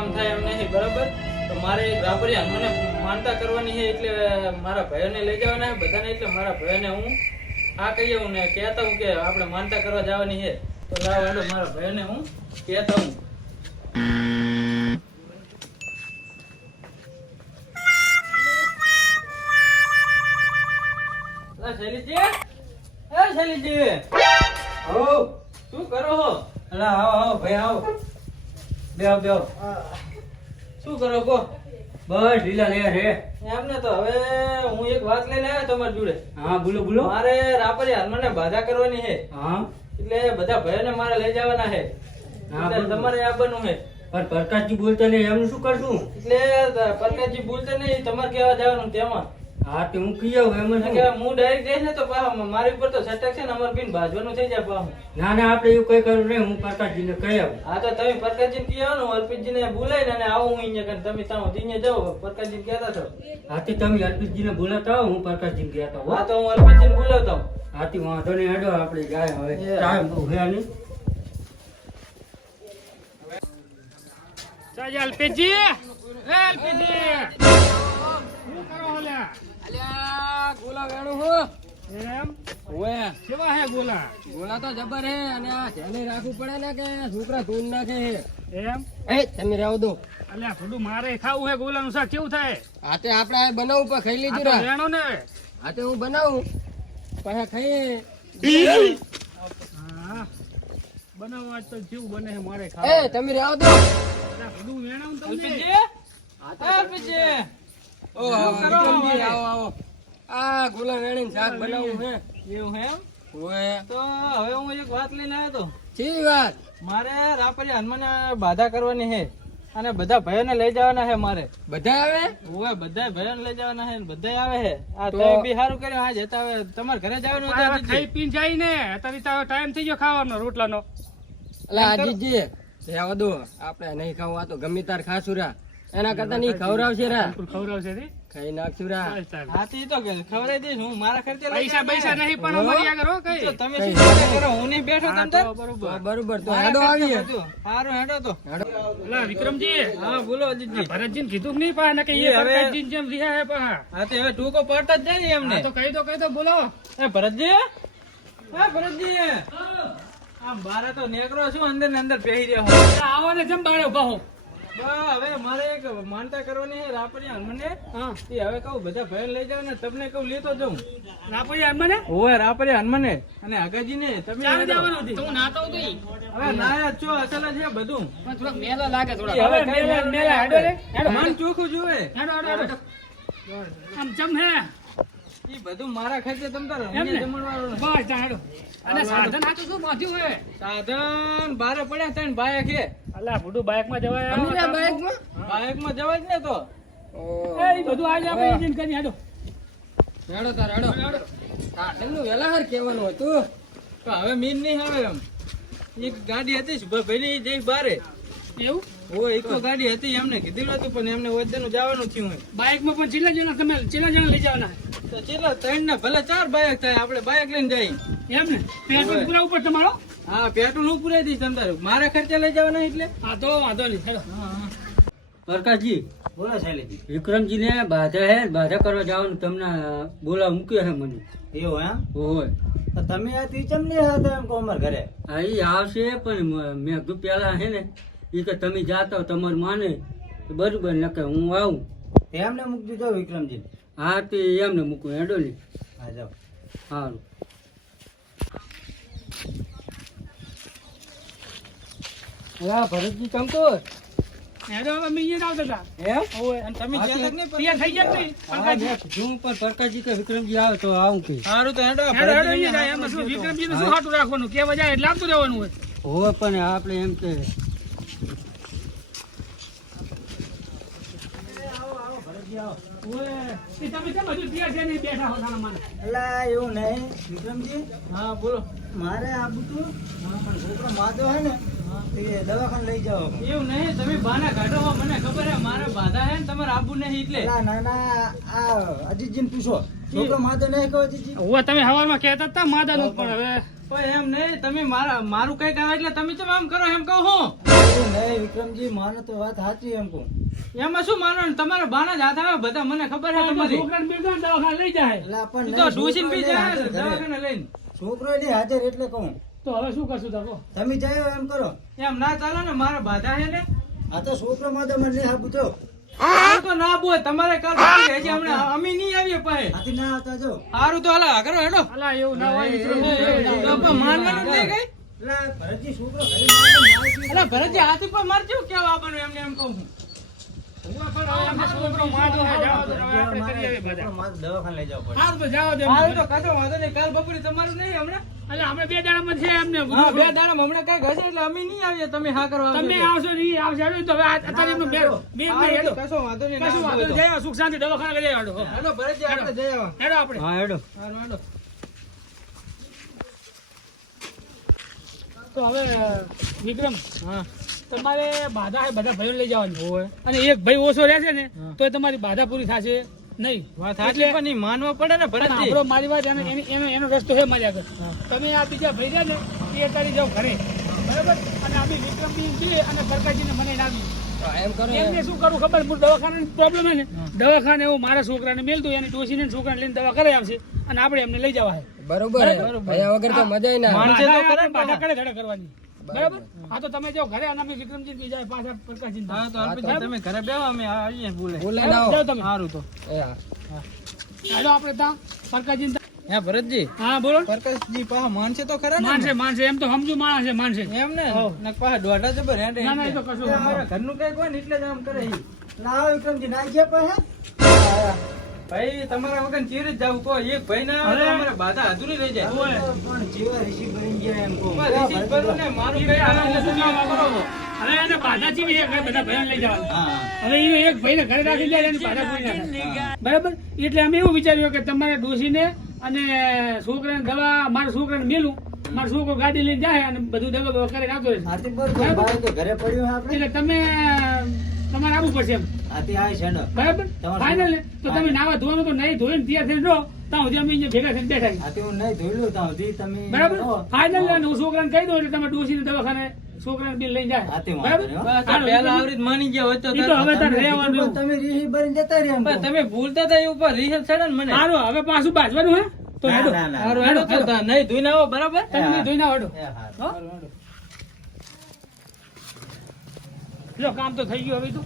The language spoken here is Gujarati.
કામ થાય એમ નહીં, બરાબર? તો મારે રાપરિયા મને માનતા કરવાની છે, એટલે મારા ભાઈઓને લઈ જવાના છે બધાને. એટલે મારા ભાઈઓને હું આ કહીએ હું ને કહેતા હું કે આપણે માનતા કરવા જવાની છે. તો લાવ હેડો મારા ભાઈઓને હું કહેતા હું. શૈલીજી, એ શૈલીજી, આવો. શું કરો છો? અલા આવો ભાઈ આવો. બેહો બેહો. શું કરો કહો? બસ ઢીલા લે રે. એમને તો હવે હું એક વાત લઈને આવ્યો તમારી જોડે. હા બોલો બોલો. મારે રાપરિયા હનુમાનને બાધા કરવાની છે, હા એટલે બધા ભાઈઓને મારે લઈ જવાના છે. હા, એટલે બરોબર. તમારે આવવાનું છે. પણ પ્રકાશજી બોલતા નહીં એમનું શું કરશું? એટલે પ્રકાશજી બોલતા નહીં, તમારે કેવા જવાનું તેમાં. હા તે હું કહી આવું એમાં શું? કે હું ડાયરેક્ટ જઈશ ને તો પાછા મારી ઉપર તો સટક છે ને, અમારે બિન બાજવાનું થઈ જાય પાછું. ના ના આપણે એવું કઈ કરવું નહીં. હું પ્રકાશજીને કહી આવું. હા તો તમે પ્રકાશજીને કહી આવો ને, અર્પિતજીને બોલાવીને અને આવું હું અહીંયા કરીને તમે ત્યાં અહીંયા જાઓ. પ્રકાશજીને કહેતા છો. હાથી તમે અલ્પેશજીને બોલાતા હો, હું પ્રકાશજીને કહેતા હા હો. તો હું અર્પિતજીને બોલાવતા હું. હાથી વાંધો નહીં હેડો આપણે જાય હવે. એ. ટાઈમ બહુ હે નહીં. અલ્પેશજી, એ અલ્પેશજી, શું કરો ઓલા? અલ્યા ગોલા વેણું હું એમ ઓએ કેવા હે ગોલા? ગોલા તો જબર હે અને આ ધ્યાને રાખવું પડે ને કે છોકરા ધૂન નાખે હે. એમ એ તમે રહેવ દો. અલ્યા થોડું મારે ખાવું હે ગોલાનું શાક. કેવું થાય? હાથે આપણે આ બનાવું પણ ખાઈ આ લીધું તો રા. વેણો ને. હાથે હું બનાવું પછી ખાઈએ. હા બનાવવા તો જેવું બને છે મારે એ ખાવું. તમે રહેવ દો. અલ્યા થોડું વેણાવું તમને. અર્પિતજી, એ અર્પિતજી. ઓ વિક્રમજી, આવો આવો. આ ગોલા વેણીને શાક બનાવવું હે. એવું હે એમ? ઓએ તો હવે હું એક વાત લઈને આવ્યો તો. ચી વાત? મારે રાપરિયા હનુમાનને બાધા કરવાની છે અને બધા ભાઈઓને લઈ જવાના છે મારે. બધા આવે? ઓય બધા ભાઈઓને લઈ જવાના છે ને બધા આવે છે. આ તો- તમે બી સારું કર્યું. હા જતા હવે તમારે ઘરે જવાનું હતું હવે આજીજી. ખાઈ પીને જાય ને અત્યારે તો ટાઈમ થઈ ગયો ખાવાનો રોટલાનો. અલા આજીજી રહેવ દો. આપણે નહીં ખાવું આ તો ગમે તાર ખાશું રા. એના કરતા નહીં ખવડાવશે રા. તું ખવડાવશે તી? ખાઈ નાખશું રા. ચાલ, ચાલ. હા તો ઈ તો કે ખવડાવી દઈશ હું. મારા ખર્ચે લઈ પૈસા જવાના પૈસા છે. નહીં પણ અમારી આગળ હો કઈ. તો તમે શું ચિંતા કરો? હું નહીં બેઠો હા, તમ તાર? તો બરોબર. બરોબર તો મારા હેડો ખર્ચે આવીએ. બધું. સારું હેડો તો. હેડો. અલા વિક્રમજી, હા બોલો અજીતજી. ભરતજીને કીધું કે નહીં પા ને કે એ એ હવે- પ્રકાશજીને જેમ રિહા હે પા. હા તો હવે ટૂંકો પડતા જ જાય ને એમને. હા, તો કહી દો બોલો. એ ભરતજી, હા ભરતજી, આમ બારે તો નેકરો છું, અંદર ને અંદર બેહી રહ્યો. આવો ને જેમ બાળો બાહો. હવે મારે એક માનતા કરવાની છે રાપરિયા હનુમાનને. હા એ હવે કહું બધા ભાઈઓને લઈ જાવ ને તમને કહું લેતો જાઉં. ના પછી મને ઓય રાપરિયા હનુમાનને અને આગાજીને તમે ચાલ હેડો. જવાનું હતી. હું નાતો હતો ઈ. હવે નાયા જ છો, અસલ જ છે બધું. પણ થોડોક મેલો લાગે એ થોડા. હવે હવે કઈ મેલા- મેળ મેલા નહીં હેડો રે. આવે. હેડો, મન ચોખ્ખું જુએ. હેડો હેડો આમ ચમ હે ઈ બધું મારા ખર્ચે તમ તાર એમ ને? અહીંયા જમણવાળું નહીં. બસ જા હેડો. અને સાધન હાથું શું બાંધ્યું હે? સાધન બારે પડ્યા ત્રણ બાયક છે. અલા ભૂડું બાઇકમાં જવાય અમે જા બાઈકમાં? બાયકમાં જવાય જ ને તો. ઓહ. એ ઈ બધું આજે આપણે engine કરીને હેડો. હેડો તાર હેડો. સાધનનું વેલાહાર કહેવાનું હતું. તો હવે મીન નહીં આવે એમ. એક ગાડી હતી ભાઈ જઈ બારે. એવું? ઓય એક ગાડી હતી એમને કીધેલું હતું પણ એમને વજનનું જવાનું થયું હોય. બાઇકમાં પણ ચીલા જણા તમે ચીલા જણા લઈ જવાના તો ચેલા ત્રણ ને ભલે ચાર બાયક થાય, આપણે બાયક લઈને જઈએ. એમ ને પેટ્રોલ પૂરા ઉપર તમારો. હા પેટ્રોલ હું પુરાઈ દઈશ તમ તારે. મારે ખર્ચે લઈ જવાના એટલે. હા તો વાંધો નહીં હેડો. પ્રકાશજી બોલો શૈલેજી. વિક્રમજીને બાધા હે, બાધા કરવા જવાનું તમને બોલાવ મૂક્યો હે મને. એવું એમ? હોય તો તમે આ તીચમ નહીં હતા એમ કહો અમારા ઘરે. હા એ આવશે પણ મેં કીધું પેલા હે ને એ કે તમે જાતા હો તમારું માને તો બરોબર નકે હું આવું. એમને મૂકી દીધો વિક્રમજી. હા તે એમને મૂકું હેડો ને. હા જાઓ. સારું. હા ભરતજી ચમતો હેડો હવે અમે અહીંયા જ આવતા હતા. એમ ઓય. અને તમે હા, જ્યાં તક તૈયાર થઈ ગયા નહીં? હા, મેં કીધું પણ પ્રકાશજી કે વિક્રમજી આવે તો આવું કે સારું તો હેડો. હેડો હેડો અહીંયા જાય. એમાં શું વિક્રમજીને શું હાટું રાખવાનું? કેવા જાય એટલે આપતું રહેવાનું હોય. હોય પણ આપણે એમ કે ઓય. એ તમે કેમ હજુ તૈયાર થઈને બેઠા હો તારા માને? અલા એવું નહીં વિક્રમજી, હા બોલો. મારે આવું તું પણ છોકરો માતો હે ને તે દવાખાને લઈ જાઓ. એવું નહીં, તમે બાના કાઢો હો, મને ખબર હે મારે બાધા હે ને તમારે આબુ નહીં એટલે. અલા ના ના આ અજીતજીને પૂછો, છોકરો માતો નહીં કહો અજીતજી. ઓય, તમે હવારમાં કહેતા હતા માદાનું પણ હવે પણ એમ નહીં, તમે મારું કઈક આવે એટલે તમે કેમ આમ કરો એમ કહું હું. નહીં વિક્રમજી માનો તો વાત સાચી એમ કહું. એમાં શું માનવાનું તમારા બાના જ હાથ આવે બધા મને ખબર છે તમારી છોકરાને બીજા દવાખાને લઈ જાય એટલે આપણને તો નહીં, ડોશીને બી છોકરો જાય નહીં હાજર ઘરે. દવાખાને લઈને છોકરો નહીં હાજર એટલે કહું. તો હવે શું કરશું તાકો તમે જાઓ એમ કરો. એમ ના ચાલે ને મારા બાધા છે ને આ તો છોકરો માં મને નહીં હા પૂછો. આ તો ના બોલ તમારે કાલ બાકી હજી હમણાં અમે નહીં આવીએ પાસે આથી ના આવતા જો. સારું તો હાલા કરો હેડો અલા એવું ના હોય તો પણ માનવાનું જ નહીં કઈ એટલે ભરતજી છોકરો ઘરે મારે અલા ભરતજી હાથી પર મારજો કેવા આપવાનું એમને એમ કહું છું છોકરો મારતો હોય, જાઓ તો હવે આપણે કરી આવીએ બધા. દવાખાને લઈ જાવ પડે. સારું તો જાઓ દે સારું તો કશો વાંધો નહીં કાલ બપોરે તમારું નહીં હમણાં અલા અમે 2 દાડામાં છે એમને હા બે દાડા હમણાં કઈક હશે એટલે અમે નહીં આવીએ તમે હા કરવા તમે આવશો નહીં આવશે હેડો તો હવે અત્યારે એમનું બે હેડો કશો વાંધો નહીં કશું વાંધો નહીં. જઈ આવો, સુખ શાંતિ દવાખાને લઈ જાઓ, હેડો. હેડો ભરતજી આપણે જઈ આવા હેડો આપણે હા હેડો હારું હેડો તો હવે વિક્રમ હા તમારે બાધા છે બધા ભાઈઓ લઈ જવાની હોય અને એક ભાઈ ઓછો રહેશે ને તો તમારી બાધા પૂરી થશે નહીં વાત સાચી પણ ઈ માનવા પડે ને પણ ભરતજી આપણો મારી વાત એનો રસ્તો છે મારી આગળ તમે આ બીજા ભાઈ રહ્યા ને એ તારી જાઓ ઘરે બરાબર અને અમે વિક્રમજી છીએ અને પ્રકાશજીને મને નાખી તો એમ કરો એમને શું કરવું ખબર હું દવાખાને પ્રોબ્લેમ છે ને દવાખાને હું મારા છોકરાને મેલતું એની ડોશીને છોકરાને લઈને દવા કરાવી આવશે અને આપણે એમને લઈ જવા છે બરોબર હે. ભયા વગર તો મજા ના આવે. માણસે તો કરે ને બાધા કરે ધડે કરવાની બરાબર હા તો તમે જાઓ ઘરે અને અમે વિક્રમજી બીજા પાછા પ્રકાશજી હા તો અલ્પેશજી તમે ઘરે બેહો અમે આવીએ બોલે બોલે ના જાઓ આવો. તમે સારું તો એ હા. હાલો આપણે ત્યાં પ્રકાશજી હે ભરતજી હા બોલો પ્રકાશજી પાહા માનશે તો ખરા ને માનશે માનશે એમ તો સમજુ માણસ છે માનશે એમ ને ને પાહા દોઢા જબર હેડે ના ના એ તો કશું વાંધો અમારા ઘરનું કઈક હોય ને એટલે જ આમ કરે ઈ. લાવો વિક્રમજી નાઈ ગયા પણ ભાઈ તમારા વગર ચીર જ જાવું કહો એક ભાઈ ના આવે તો અમારે બાધા અધૂરી રહી જાય પણ જેવા ઋષિ બની ગયા એમ કહું. પણ રિસીવ કરું ને મારું કઈ આવે એટલે તમે આમ કરો છો. હવે એને બાધા ચીવી છે કે બધા ભાઈઓને લઈ જવાના હા હવે એને એક ભાઈને ઘરે રાખી જાય એની બાધા પૂરી ના થાય. બરાબર એટલે અમે એવું વિચાર્યું કે તમારે ડોશીને અને છોકરાને દવા મારા છોકરાને મેલું મારો છોકરો ગાડી લઈને જાય અને બધું દવા બવા કરીને આવતો રહેશે આથી બરોબર ભાઈ તો ઘરે પડ્યું હે આપણે. એટલે તમે તમારે આવવું પડશે એમ આથી આવી છે ને. બરાબર તમારે ફાઇનલ તો તમે નાવા ધોવાનું તો નહીં ધોઈને તૈયાર થઈને રહો ત્યાં સુધી અમે અહીંયા ભેગા થઈને બેઠા છીએ. આથી હું નહીં ધોઈલું ત્યાં સુધી તમે બરાબર રહો. ફાઇનલ અને હું છોકરાને કહી દઉં એટલે તમે ડોશીને દવાખાને છોકરાને બિલ લઈને જાય હાથી વાંધો બરાબર નહીં, હો. બસ આ પહેલા આવરી જ માની ગયા હોય તો ઈ તો હવે તારે રહેવાનું પણ એવું. તમે ઋષિ બની જતા રહ્યા એમ પણ કહું. તમે ભૂલતા હતા એ ઉપર રીહલ ચડે ને મને સારું હવે પાછું બાજવાનું હે તો ના, હેડો ના, ના. સારું હેડો તો તા નહીં ધોઈને આવો બરાબર તમે નહીં ધોઈને આવો હેડો. એ હા. હો? લો કામ તો થઈ ગયું હવે તો